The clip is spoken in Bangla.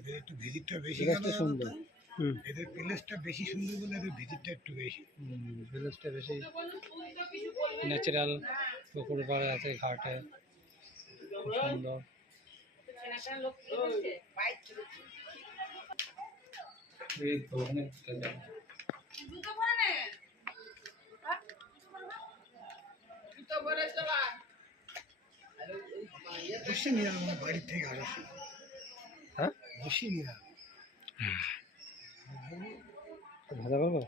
এদের একটু ভিজিটটা বেশি, ভিলেজটা সুন্দর। এদের প্লেসটা বেশি সুন্দর বলে এদের ভিজিটটা একটু বেশি। ভিলেজটা বেশি ন্যাচারাল, পুকুর পাড়ে আছে, ঘাটে খুব সুন্দর। বসে নিয়ে আমার বাড়ির থেকে আসা, হ্যাঁ বসে নিয়ে ভাজা পাবো।